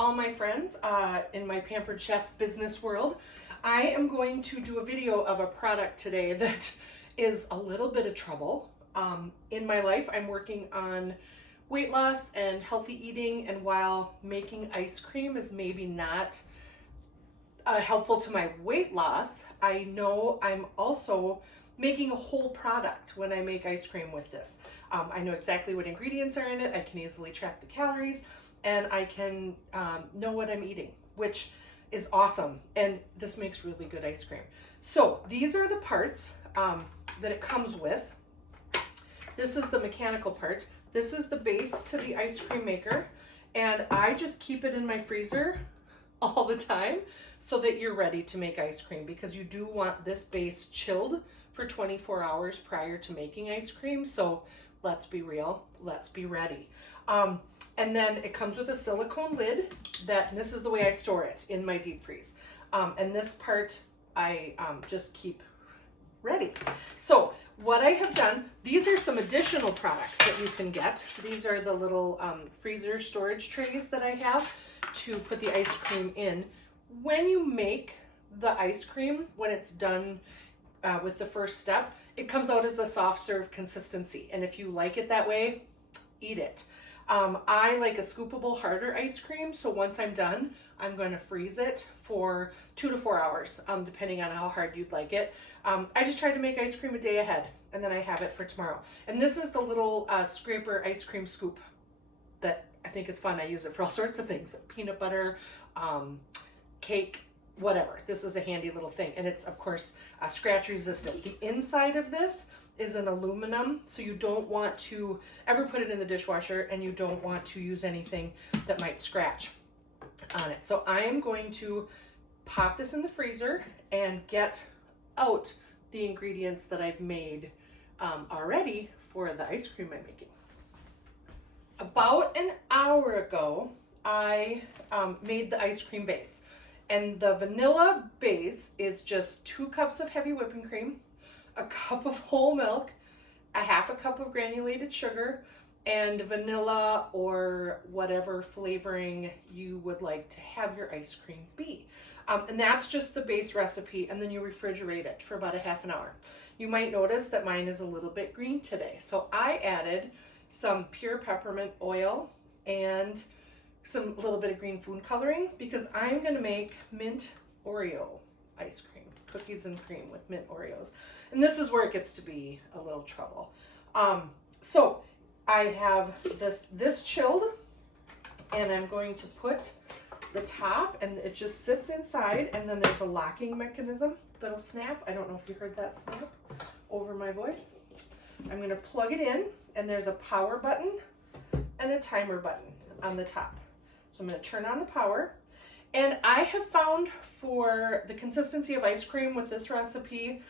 all my friends in my Pampered Chef business world. I am going to do a video of a product today that is a little bit of trouble. In my life, I'm working on weight loss and healthy eating, and while making ice cream is maybe not helpful to my weight loss, I know I'm also making a whole product when I make ice cream with this. I know exactly what ingredients are in it. I can easily track the calories, and I can know what I'm eating, which is awesome. And this makes really good ice cream. So these are the parts that it comes with. This is the mechanical part. This is the base to the ice cream maker. And I just keep it in my freezer all the time so that you're ready to make ice cream, because you do want this base chilled for 24 hours prior to making ice cream. So let's be real, let's be ready. And then it comes with a silicone lid this is the way I store it in my deep freeze. And this part I just keep ready. So what I have done, these are some additional products that you can get. These are the little freezer storage trays that I have to put the ice cream in. When you make the ice cream, when it's done with the first step, it comes out as a soft serve consistency. And if you like it that way, eat it. I like a scoopable harder ice cream, so once I'm done, I'm going to freeze it for 2 to 4 hours, depending on how hard you'd like it. I just try to make ice cream a day ahead, and then I have it for tomorrow. And this is the little scraper ice cream scoop that I think is fun. I use it for all sorts of things, peanut butter, cake, whatever. This is a handy little thing, and it's of course scratch resistant. The inside of this is an aluminum, so you don't want to ever put it in the dishwasher, and you don't want to use anything that might scratch on it. So I am going to pop this in the freezer and get out the ingredients that I've made already for the ice cream I'm making. About an hour ago, I made the ice cream base, and the vanilla base is just 2 cups of heavy whipping cream, a cup of whole milk, a half a cup of granulated sugar, and vanilla or whatever flavoring you would like to have your ice cream be. And that's just the base recipe, and then you refrigerate it for about a half an hour. You might notice that mine is a little bit green today. So I added some pure peppermint oil and some little bit of green food coloring, because I'm gonna make mint Oreo ice cream, cookies and cream with mint Oreos. And this is where it gets to be a little trouble. So I have this chilled, and I'm going to put the top, and it just sits inside, and then there's a locking mechanism that'll snap. I don't know if you heard that snap over my voice. I'm going to plug it in, and there's a power button and a timer button on the top. So I'm going to turn on the power, and I have found for the consistency of ice cream with this recipe,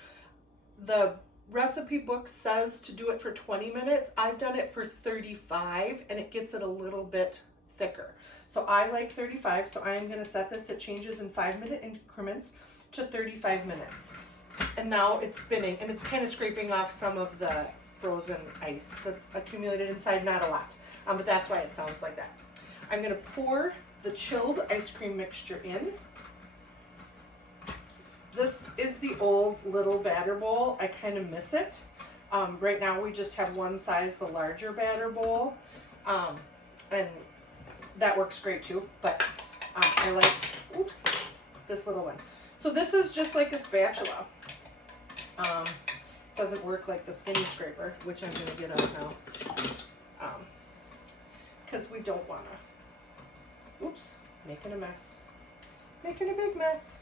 the recipe book says to do it for 20 minutes. I've done it for 35, and it gets it a little bit thicker. So I like 35, so I am going to set this. It changes in 5-minute increments to 35 minutes. And now it's spinning, and it's kind of scraping off some of the frozen ice that's accumulated inside. Not a lot, but that's why it sounds like that. I'm going to pour the chilled ice cream mixture in. This is the old little batter bowl. I kind of miss it. Right now we just have one size, the larger batter bowl, and that works great too, but I like, this little one. So this is just like a spatula. Doesn't work like the skinny scraper, which I'm gonna get out now, because we don't wanna, making a mess, making a big mess.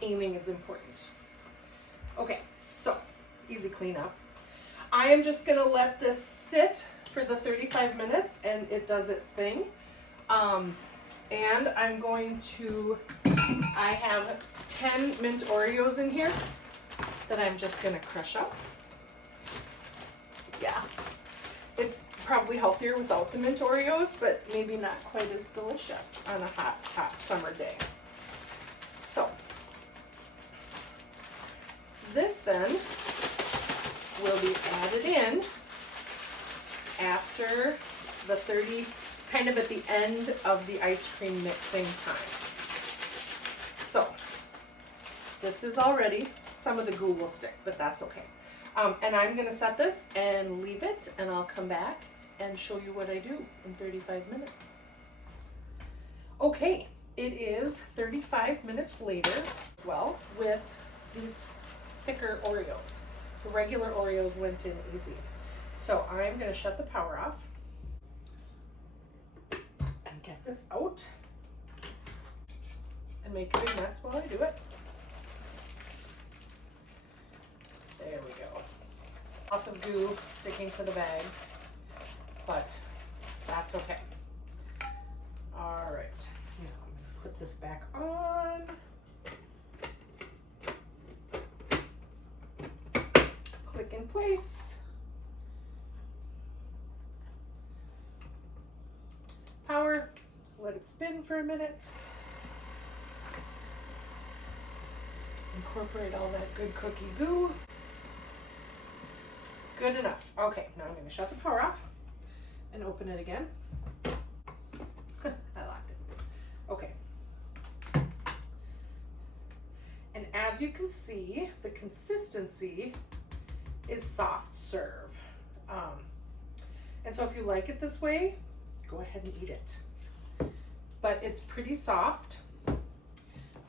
Aiming is important. Okay, so easy cleanup. I am just gonna let this sit for the 35 minutes, and it does its thing. And I'm going to, I have 10 mint Oreos in here that I'm just gonna crush up. Yeah, it's probably healthier without the mint Oreos, but maybe not quite as delicious on a hot summer day. So this then will they'll be added in after the 30, kind of at the end of the ice cream mixing time. So this is already, some of the goo will stick, but that's okay. And I'm gonna set this and leave it, and I'll come back and show you what I do in 35 minutes. Okay, it is 35 minutes later, well, with these thicker Oreos. The regular Oreos went in easy. So I'm gonna shut the power off and get this out and make a big mess while I do it. There we go. Lots of goo sticking to the bag, but that's okay. All right, now I'm gonna put this back on. Click in place. Power, let it spin for a minute. Incorporate all that good cookie goo. Good enough. Okay, now I'm going to shut the power off and open it again. I locked it. Okay. And as you can see, the consistency is soft serve. And so if you like it this way, go ahead and eat it. But it's pretty soft.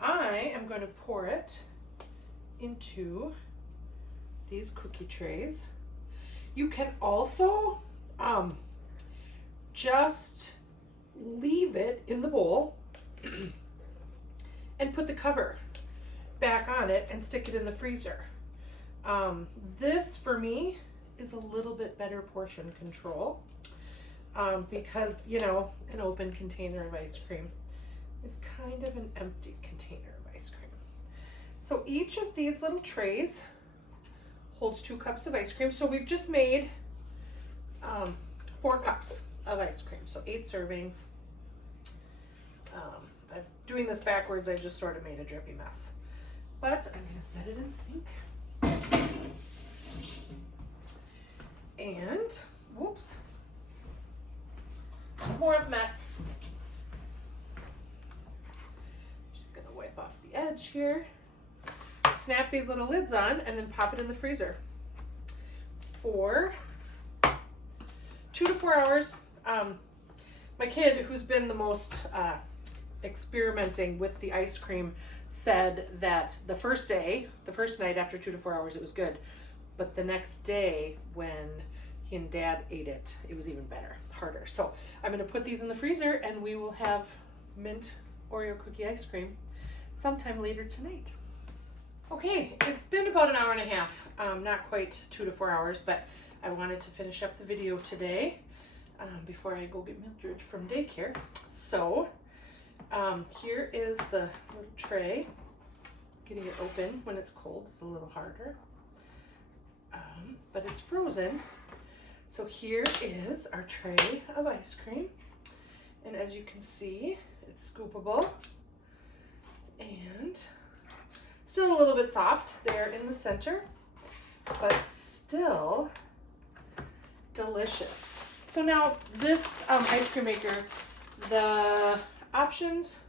I am going to pour it into these cookie trays. You can also just leave it in the bowl and put the cover back on it and stick it in the freezer. This for me is a little bit better portion control because, you know, an open container of ice cream is kind of an empty container of ice cream. So each of these little trays holds 2 cups of ice cream. So we've just made 4 cups of ice cream, so 8 servings. I'm doing this backwards. I just sort of made a drippy mess, but I'm gonna set it in the sink. And whoops, more of a mess. Just gonna wipe off the edge here. Snap these little lids on and then pop it in the freezer for 2 to 4 hours. My kid, who's been the most experimenting with the ice cream, said that the first night after 2 to 4 hours, it was good. But the next day when he and Dad ate it, it was even better, harder. So I'm gonna put these in the freezer and we will have mint Oreo cookie ice cream sometime later tonight. Okay, it's been about an hour and a half, not quite 2 to 4 hours, but I wanted to finish up the video today before I go get Mildred from daycare. So here is the little tray. Getting it open when it's cold is a little harder, but it's frozen. So here is our tray of ice cream. And as you can see, it's scoopable and still a little bit soft there in the center, but still delicious. So now this ice cream maker, the options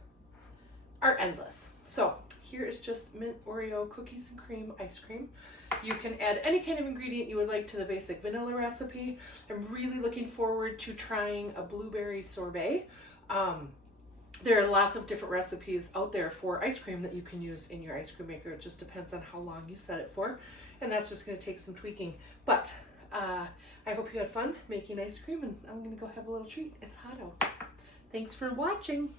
are endless. So here is just mint Oreo cookies and cream ice cream. You can add any kind of ingredient you would like to the basic vanilla recipe. I'm really looking forward to trying a blueberry sorbet. There are lots of different recipes out there for ice cream that you can use in your ice cream maker. It just depends on how long you set it for, and that's just going to take some tweaking. But I hope you had fun making ice cream, and I'm going to go have a little treat. It's hot out. Thanks for watching.